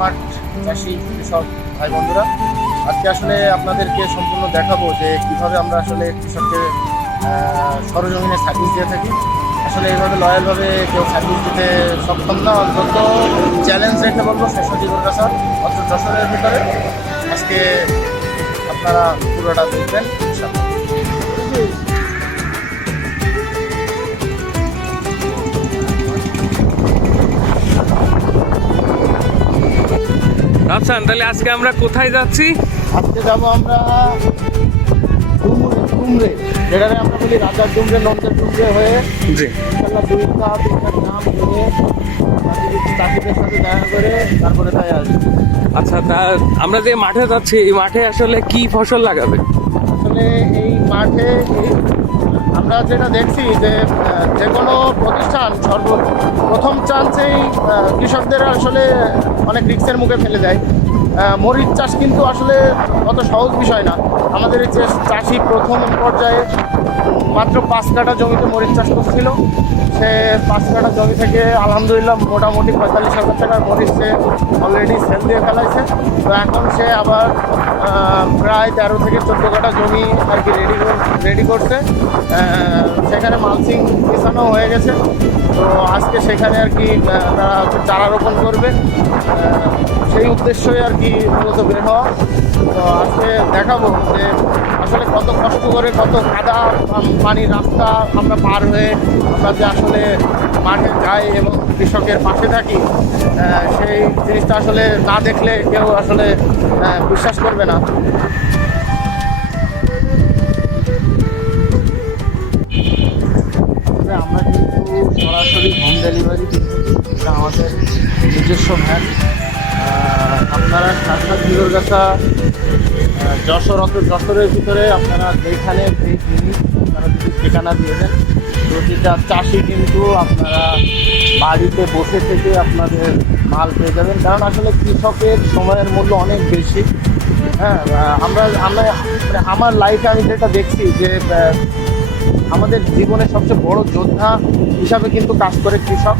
Smart চাষি কৃষক ভাই বন্ধুরা, আজকে আসলে আপনাদেরকে সম্পূর্ণ দেখাবো যে কীভাবে আমরা আসলে কৃষককে সরজমিনে সার্ভিস দিয়ে থাকি। আসলে এইভাবে লয়ালভাবে কেউ সার্ভিস দিতে সক্ষম না, অন্তত চ্যালেঞ্জ রেখে বলবো শেষজীবন কাছার অত যশোরের ভিতরে। আজকে আপনারা পুরোটা দেখবেন ইনশাআল্লাহ। আচ্ছা, তাহলে আজকে আমরা কোথায় যাচ্ছি? আজকে যাবো আমরা ডুমরে, যেটাকে আমরা বলি রাজার ডুমরে, নন্দের ডুমরে হয়ে জি, ইনশাল্লাহ দুইটা গ্রাম ঘুরে চাষিদের সাথে দেখা করে তারপরে তাই আসবে। আচ্ছা, তা আমরা যে মাঠে যাচ্ছি, এই মাঠে আসলে কি ফসল লাগাবে? আসলে এই মাঠে আমরা যেটা দেখছি যে যে কোনো প্রতিষ্ঠান প্রথম চান্সেই কৃষকদের আসলে অনেক রিস্কের মুখে ফেলে দেয়। মরিচ চাষ কিন্তু আসলে অত সহজ বিষয় না। আমাদের এই চাষি প্রথম পর্যায়ে মাত্র 5 কাঠা জমিতে মরিচ চাষ করছিল। সে 5 কাঠা জমি থেকে আলহামদুলিল্লাহ মোটামুটি 45,000 টাকার মরিচ সে অলরেডি সেল দিয়ে ফেলাইছে। তো এখন সে আবার প্রায় 13 থেকে 14 কাঠা জমি আর কি রেডি করছে। সেখানে মালচিং বিছানো হয়ে গেছে। তো আজকে সেখানে আর কি তারা চারা রোপণ করবে, সেই উদ্দেশ্যই আর কি মূলত বের হওয়া। তো আজকে দেখাবো যে আসলে কত কষ্ট করে, কত কাদা পানির রাস্তা আমরা পার হয়ে আমরা যে আসলে মাঠে যাই এবং কৃষকের পাশে থাকি, সেই জিনিসটা আসলে না দেখলে কেউ আসলে বিশ্বাস করবে না। আমরা কিন্তু সরাসরি হোম ডেলিভারি দিচ্ছি, এটা আমাদের নিজস্ব ভ্যান। আপনারা সাক্ষাৎ ভিতরগাছা যশোরের ভিতরে আপনারা যেখানে যেই জিনিস আপনারা যদি ঠিকানা দিয়ে দেন, প্রতিটা চাষি কিন্তু আপনারা বাড়িতে বসে থেকে আপনাদের মাল পেয়ে যাবেন। কারণ আসলে কৃষকের সময়ের মূল্য অনেক বেশি। হ্যাঁ, আমরা মানে আমার লাইফে আমি যেটা দেখছি যে আমাদের জীবনের সবচেয়ে বড় যোদ্ধা হিসাবে কিন্তু কাজ করে কৃষক।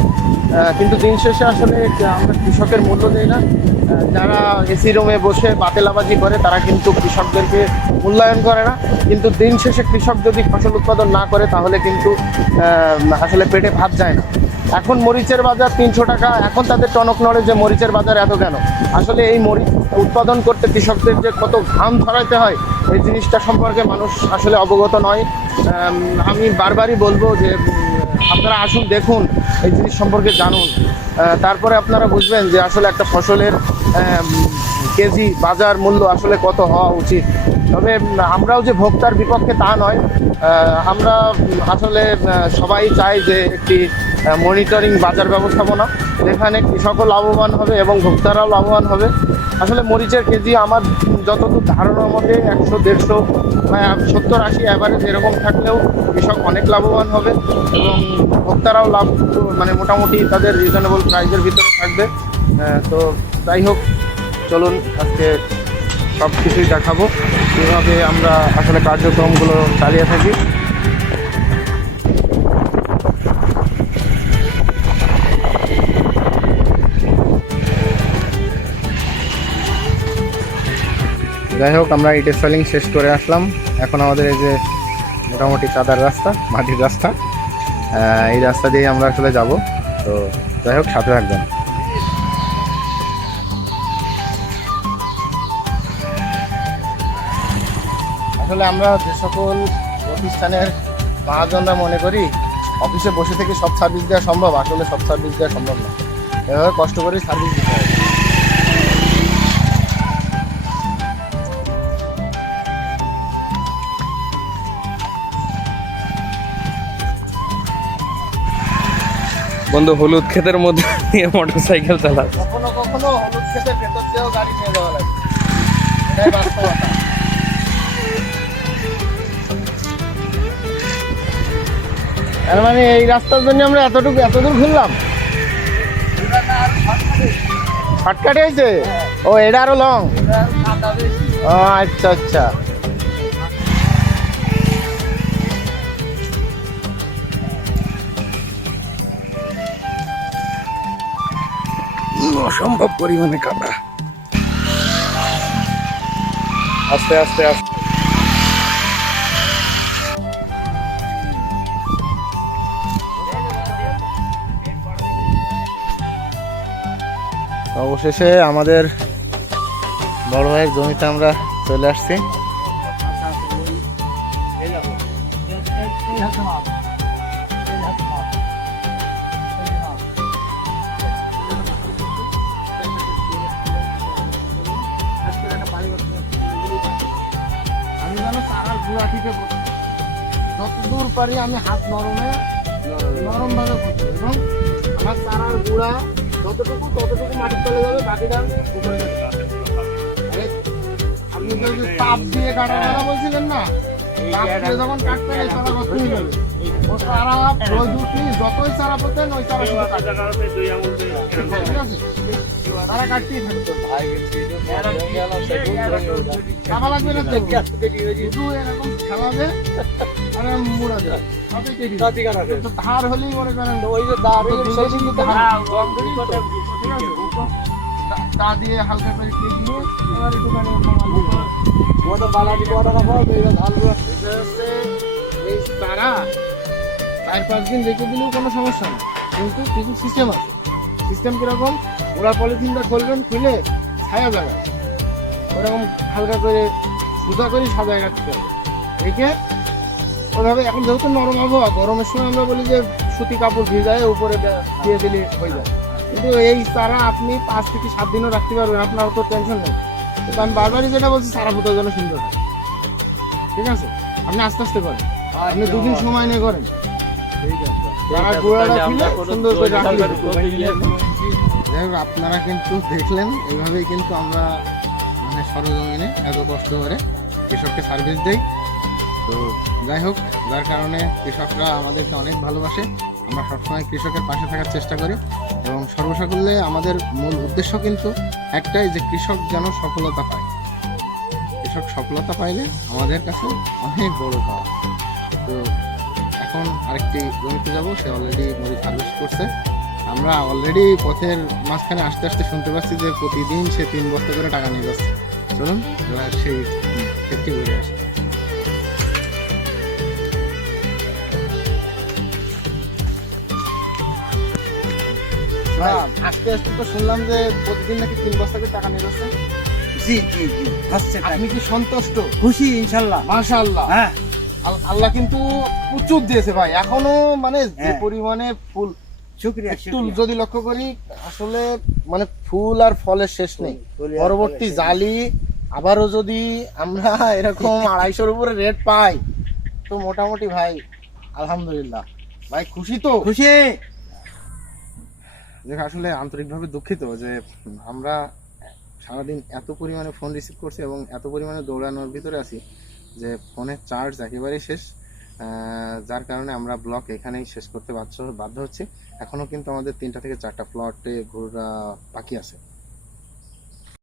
কিন্তু দিন শেষে আসলে আমরা কৃষকের মূল্য দিই না। যারা এসি রুমে বসে বাতেলাবাজি করে তারা কিন্তু কৃষকদেরকে মূল্যায়ন করে না। কিন্তু দিন শেষে কৃষক যদি ফসল উৎপাদন না করে তাহলে কিন্তু আসলে পেটে ভাত যায় না। এখন মরিচের বাজার 300 টাকা, এখন তাদের টনক নড়ে যে মরিচের বাজার এত কেন। আসলে এই মরিচ উৎপাদন করতে কৃষকদের যে কত ঘাম ছড়াইতে হয় এই জিনিসটা সম্পর্কে মানুষ আসলে অবগত নয়। আমি বারবারই বলবো যে আপনারা আসুন, দেখুন, এই জিনিস সম্পর্কে জানুন, তারপরে আপনারা বুঝবেন যে আসলে একটা ফসলের কেজি বাজার মূল্য আসলে কত হওয়া উচিত। তবে আমরাও যে ভোক্তার বিপক্ষে তা নয়, আমরা আসলে সবাই চাই যে একটি মনিটরিং বাজার ব্যবস্থাপনা, যেখানে কৃষকও লাভবান হবে এবং ভোক্তারাও লাভবান হবে। আসলে মরিচের কেজি আমার যতদূর ধারণার মধ্যে 100-150 বা 70-80 অ্যাভারেজ এরকম থাকলেও কৃষক অনেক লাভবান হবে এবং ভোক্তারাও লাভ মানে মোটামুটি তাদের রিজনেবল প্রাইসের ভিতরে থাকবে। তো যাই হোক, চলুন আজকে সব কিছুই দেখাবো কীভাবে আমরা আসলে কার্যক্রমগুলো চালিয়ে থাকি। যাই হোক, আমরা ইটের ফেলিং শেষ করে আসলাম। এখন আমাদের এই যে মোটামুটি কাদার রাস্তা, মাটির রাস্তা, এই রাস্তা দিয়ে আমরা আসলে যাব। তো যাই হোক, সাথে থাকবেন। আসলে আমরা যে সকল প্রতিষ্ঠানের মহাজনরা মনে করি অফিসে বসে থেকে সব সার্ভিস দেওয়া সম্ভব, আসলে সব সার্ভিস দেওয়া সম্ভব না। এভাবে কষ্ট করে সার্ভিস দিতে হয়। বন্ধু, হলুদ ক্ষেতের মধ্যে নিয়ে মোটরসাইকেল চালাচ্ছে। কখনো কখনো হলুদ ক্ষেতের ভেতর দিয়েও গাড়ি নিয়ে যাওয়া লাগে, এটাই বাস্তবতা। তার মানে এই রাস্তার জন্য আমরা এতদূর ঘুরলাম। শর্টকাটে হয়েছে? ও, এটা আরো লং। ও আচ্ছা আচ্ছা। অসম্ভব পরিমাণে কাদা। আস্তে আস্তে আস্তে। অবশেষে আমাদের বড় ভাইয়ের জমিতে আমরা চলে আসছি। আমি যেন চারার গুঁড়া থেকে যতদূর পারি আমি হাত নরম ভাবে করছি এবং আমার চারার গুঁড়া যতটুকু মাটির তলে যাবে, বাকিটা উপরে যাবে। আরে, আপনি যদি তাপ দিয়ে কাটার কথা বলছিলেন না, তাপ দিয়ে যখন কাটতেন এই চারা কত হয়ে যাবে। ও চারা রোজ উঠলি যতই চারা পোতেন ওই চারা শুধু কাটতে ঠিক আছে, চারা কাটতেই থাকতো। চাপা লাগবে না তো, শুধু এরকম খেলাবে আর মুড়া যায়। ধার হলেই মনে করেন ওই যে ধার তা দিয়ে হালকা করে দিয়ে এবার একটুখানি এই তারা 4-5 দিন রেখে দিলেও কোনো সমস্যা নেই, কিন্তু কিছু সিস্টেম আছে। সিস্টেম কিরকম, ওরা পলিথিনটা খুলবেন, খুলে ছায়া জায়গায় ওরকম হালকা করে সোজা করে সাজায় রাখতে হবে রেখে ওইভাবে। এখন যেহেতু নরম আবহাওয়া, গরমের সময় আমরা বলি যে সুতি কাপড় ভিজায় উপরে দিয়ে দিলে হয়ে যায়, কিন্তু এই চারা আপনি 5 থেকে 7 দিনও রাখতে পারবেন, আপনার তো টেনশন নেই। কিন্তু আমি বারবারই যেটা বলছি, চারা পোতার জন্য সুন্দর হয়, ঠিক আছে। আপনি আস্তে আস্তে করেন, আপনি 2 দিন সময় নিয়ে করেন। সুন্দর করে আপনারা কিন্তু দেখলেন, এইভাবেই কিন্তু আমরা মানে সরজমিনে এত কষ্ট করে কৃষককে সার্ভিস দেই। তো যাই হোক, যার কারণে কৃষকরা আমাদেরকে অনেক ভালোবাসে। আমরা সবসময় কৃষকের পাশে থাকার চেষ্টা করি এবং সর্বসাকুল্যে আমাদের মূল উদ্দেশ্য কিন্তু একটাই, যে কৃষক যেন সফলতা পায়। কৃষক সফলতা পাইলে আমাদের কাছে অনেক বড় পাওয়া। তো এখন আরেকটি জমিতে যাব, সে অলরেডি মরিচ হারভেস্ট করছে। আমরা অলরেডি পথের মাঝখানে আস্তে আস্তে শুনতে পাচ্ছি যে প্রতিদিন সে 3 বস্তা করে টাকা নিয়ে যাচ্ছে। চলুন এবার সেই ক্ষেত্রে ঘুরে আসে। আস্তে আস্তে তো শুনলাম যে প্রতিদিন নাকি 3 বস্তা করে টাকা নিয়ে যাচ্ছে। জি জি জি, আসছে। আপনি কি সন্তুষ্ট? খুশি ইনশাল্লাহ, মাশাআল্লাহ। হ্যাঁ, আল্লাহ কিন্তু প্রচুর দিয়েছে ভাই, এখনো মানে যে হ্যাঁ। পরিমাণে ফুল, শুকরিয়া একটু যদি লক্ষ্য করি আসলে মানে ফুল আর ফলের শেষ নেই। পরবর্তী জালি আবারও যদি আমরা এরকম 250-র উপরে রেট পাই, তো মোটামুটি ভাই আলহামদুলিল্লাহ। ভাই খুশি তো? খুশি। দেখ, আসলে আন্তরিকভাবে দুঃখিত যে আমরা সারাদিন এত পরিমাণে ফোন রিসিভ করছি এবং এত পরিমাণে দৌড়ানোর ভিতরে আছি যে ফোনের চার্জ একেবারেই শেষ, যার কারণে আমরা ব্লগ এখানেই শেষ করতে বাধ্য হচ্ছি। এখনো কিন্তু আমাদের 3টা থেকে 4টা প্লটে ঘোরা বাকি আছে।